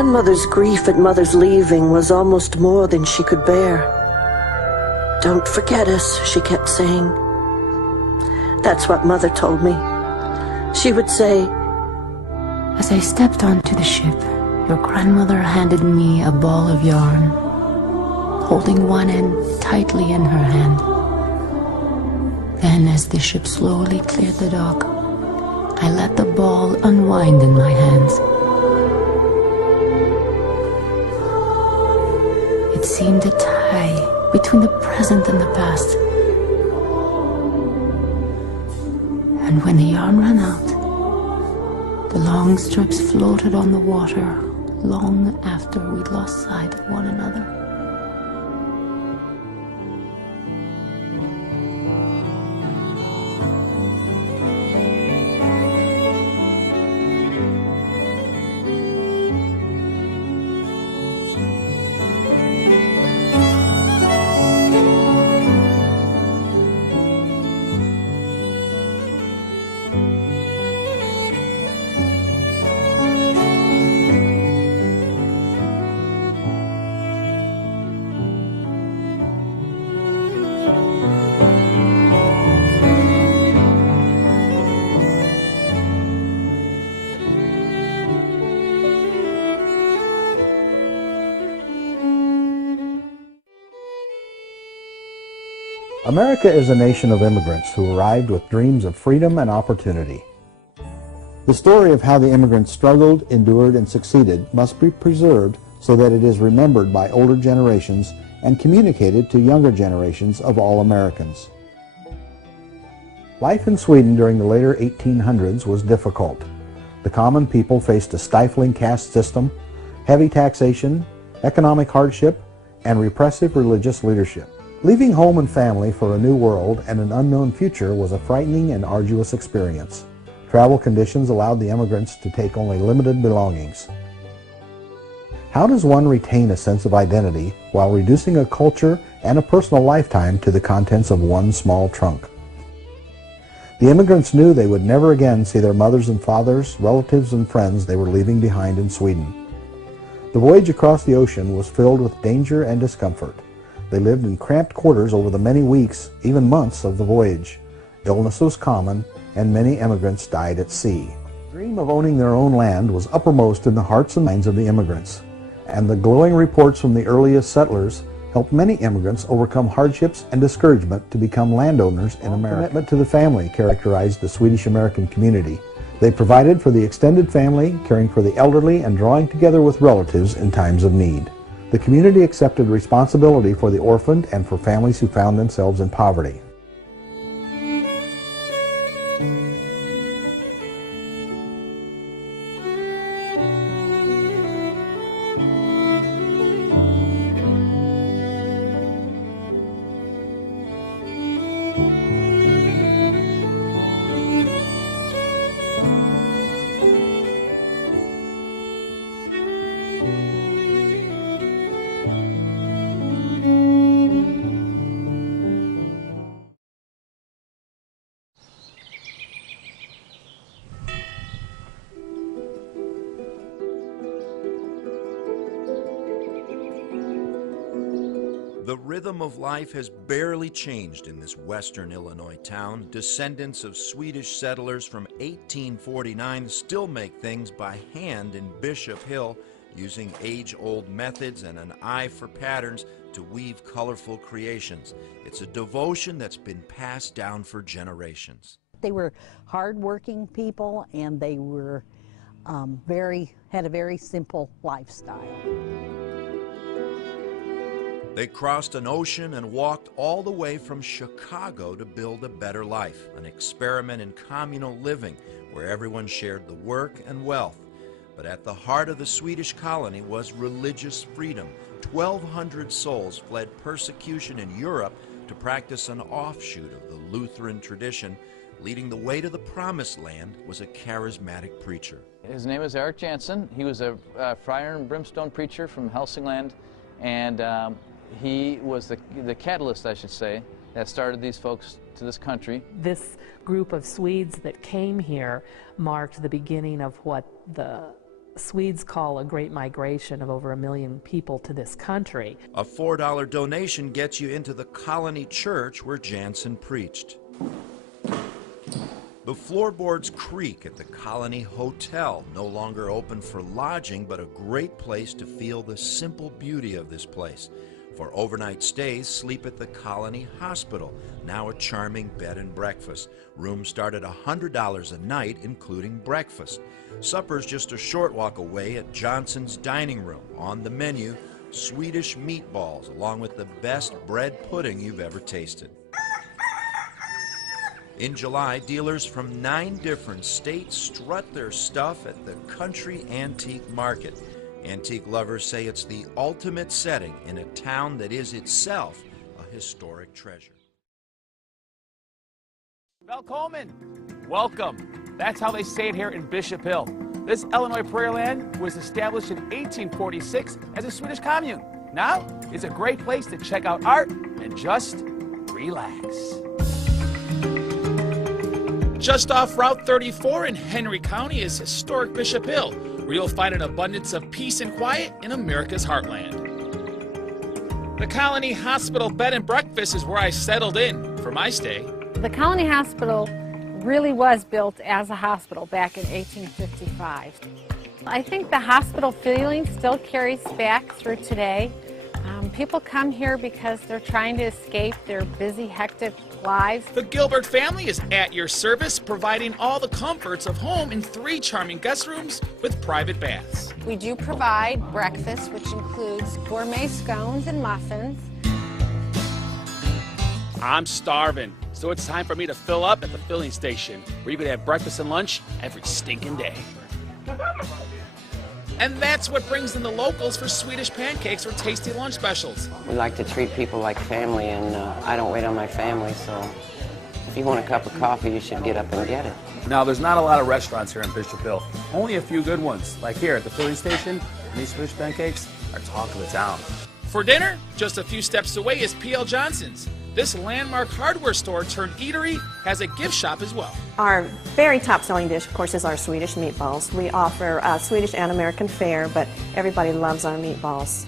Grandmother's grief at Mother's leaving was almost more than she could bear. "Don't forget us," she kept saying. That's what Mother told me. She would say, "As I stepped onto the ship, your grandmother handed me a ball of yarn, holding one end tightly in her hand. Then, as the ship slowly cleared the dock, I let the ball unwind in my hands. It seemed a tie between the present and the past. And when the yarn ran out, the long strips floated on the water long after we'd lost sight of one another." America is a nation of immigrants who arrived with dreams of freedom and opportunity. The story of how the immigrants struggled, endured, and succeeded must be preserved so that it is remembered by older generations and communicated to younger generations of all Americans. Life in Sweden during the later 1800s was difficult. The common people faced a stifling caste system, heavy taxation, economic hardship, and repressive religious leadership. Leaving home and family for a new world and an unknown future was a frightening and arduous experience. Travel conditions allowed the immigrants to take only limited belongings. How does one retain a sense of identity while reducing a culture and a personal lifetime to the contents of one small trunk? The immigrants knew they would never again see their mothers and fathers, relatives and friends they were leaving behind in Sweden. The voyage across the ocean was filled with danger and discomfort. They lived in cramped quarters over the many weeks, even months of the voyage. Illness was common, and many immigrants died at sea. The dream of owning their own land was uppermost in the hearts and minds of the immigrants, and the glowing reports from the earliest settlers helped many immigrants overcome hardships and discouragement to become landowners in America. Commitment to the family characterized the Swedish-American community. They provided for the extended family, caring for the elderly, and drawing together with relatives in times of need. The community accepted responsibility for the orphaned and for families who found themselves in poverty. The rhythm of life has barely changed in this western Illinois town. Descendants of Swedish settlers from 1849 still make things by hand in Bishop Hill, using age-old methods and an eye for patterns to weave colorful creations. It's a devotion that's been passed down for generations. They were hard-working people, and they were had a very simple lifestyle. They crossed an ocean and walked all the way from Chicago to build a better life, an experiment in communal living where everyone shared the work and wealth. But at the heart of the Swedish colony was religious freedom. 1,200 souls fled persecution in Europe to practice an offshoot of the Lutheran tradition. Leading the way to the Promised Land was a charismatic preacher. His name is Eric Jansen. He was a fire and brimstone preacher from Hälsingland, and he was the catalyst, I should say, that started these folks to this country. This group of Swedes that came here marked the beginning of what the Swedes call a great migration of over 1 million people to this country. A $4 donation gets you into the Colony Church where Jansen preached. The floorboards creak at the Colony Hotel, no longer open for lodging, but a great place to feel the simple beauty of this place. For overnight stays, sleep at the Colony Hospital, now a charming bed and breakfast. Rooms start at $100 a night, including breakfast. Supper's just a short walk away at Johnson's Dining Room. On the menu, Swedish meatballs, along with the best bread pudding you've ever tasted. In July, dealers from 9 different states strut their stuff at the Country Antique Market. Antique lovers say it's the ultimate setting in a town that is itself a historic treasure. Mel Coleman, welcome. That's how they say it here in Bishop Hill. This Illinois Prairie Land was established in 1846 as a Swedish commune. Now, it's a great place to check out art and just relax. Just off Route 34 in Henry County is historic Bishop Hill, where you'll find an abundance of peace and quiet in America's heartland. The Colony Hospital Bed and Breakfast is where I settled in for my stay. The Colony Hospital really was built as a hospital back in 1855. I think the hospital feeling still carries back through today. People come here because they're trying to escape their busy, hectic lives. The Gilbert family is at your service, providing all the comforts of home in 3 charming guest rooms with private baths. We do provide breakfast, which includes gourmet scones and muffins. I'm starving, so it's time for me to fill up at the filling station, where you can have breakfast and lunch every stinking day. And that's what brings in the locals for Swedish pancakes or tasty lunch specials. We like to treat people like family, and I don't wait on my family, so if you want a cup of coffee, you should get up and get it. Now, there's not a lot of restaurants here in Bishop Hill. Only a few good ones, like here at the filling station. And these Swedish pancakes are talk of the town. For dinner, just a few steps away is P.L. Johnson's. This landmark hardware store turned eatery has a gift shop as well. Our very top-selling dish, of course, is our Swedish meatballs. We offer Swedish and American fare, but everybody loves our meatballs.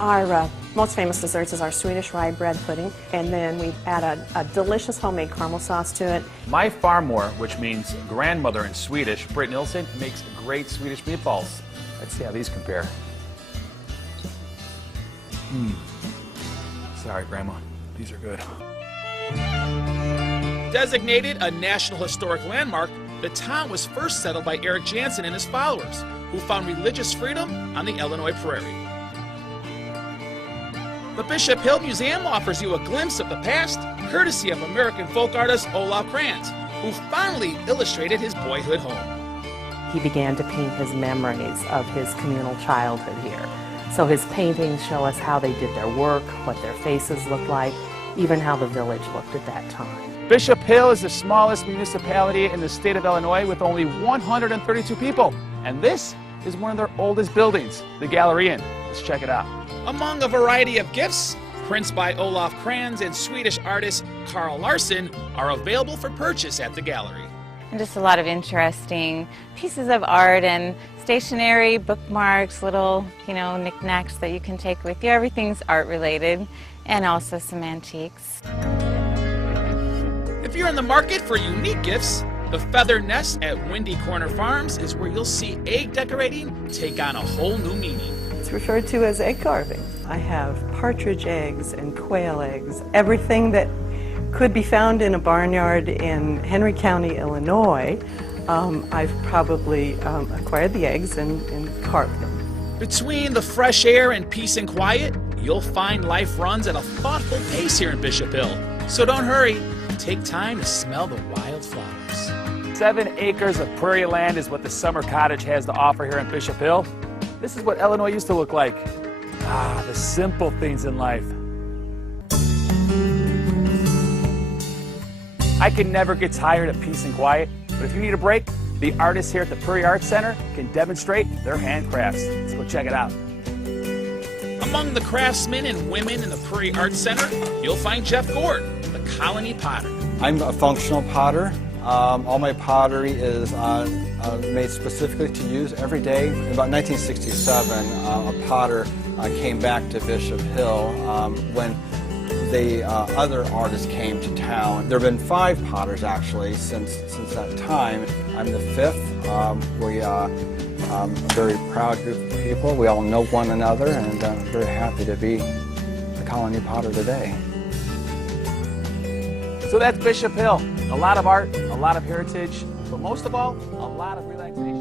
Our most famous desserts is our Swedish rye bread pudding, and then we add a delicious homemade caramel sauce to it. My farmor, which means grandmother in Swedish, Britt Nilsson, makes great Swedish meatballs. Let's see how these compare. Sorry, Grandma. These are good. Designated a National Historic Landmark, the town was first settled by Eric Jansen and his followers, who found religious freedom on the Illinois prairie. The Bishop Hill Museum offers you a glimpse of the past, courtesy of American folk artist Olaf Krantz, who fondly illustrated his boyhood home. He began to paint his memories of his communal childhood here. So his paintings show us how they did their work, what their faces looked like, even how the village looked at that time. Bishop Hill is the smallest municipality in the state of Illinois with only 132 people. And this is one of their oldest buildings, the Gallerian. Let's check it out. Among a variety of gifts, prints by Olaf Krantz and Swedish artist Carl Larsson are available for purchase at the gallery. And just a lot of interesting pieces of art and stationery, bookmarks, little, knickknacks that you can take with you. Everything's art related, and also some antiques. If you're in the market for unique gifts, the Feather Nest at Windy Corner Farms is where you'll see egg decorating take on a whole new meaning. It's referred to as egg carving. I have partridge eggs and quail eggs, everything that could be found in a barnyard in Henry County, Illinois. I've probably acquired the eggs and carved them. Between the fresh air and peace and quiet, you'll find life runs at a thoughtful pace here in Bishop Hill. So don't hurry. Take time to smell the wildflowers. 7 acres of prairie land is what the summer cottage has to offer here in Bishop Hill. This is what Illinois used to look like. The simple things in life. I can never get tired of peace and quiet, but if you need a break, the artists here at the Prairie Arts Center can demonstrate their handcrafts. Let's go check it out. Among the craftsmen and women in the Prairie Arts Center, you'll find Jeff Gord, the Colony Potter. I'm a functional potter. All my pottery is on made specifically to use every day. In about 1967, a potter came back to Bishop Hill when the other artists came to town. There have been 5 potters actually since that time. I'm the 5th. We are a very proud group of people. We all know one another, and I'm very happy to be the Colony Potter today. So that's Bishop Hill. A lot of art, a lot of heritage, but most of all, a lot of relaxation.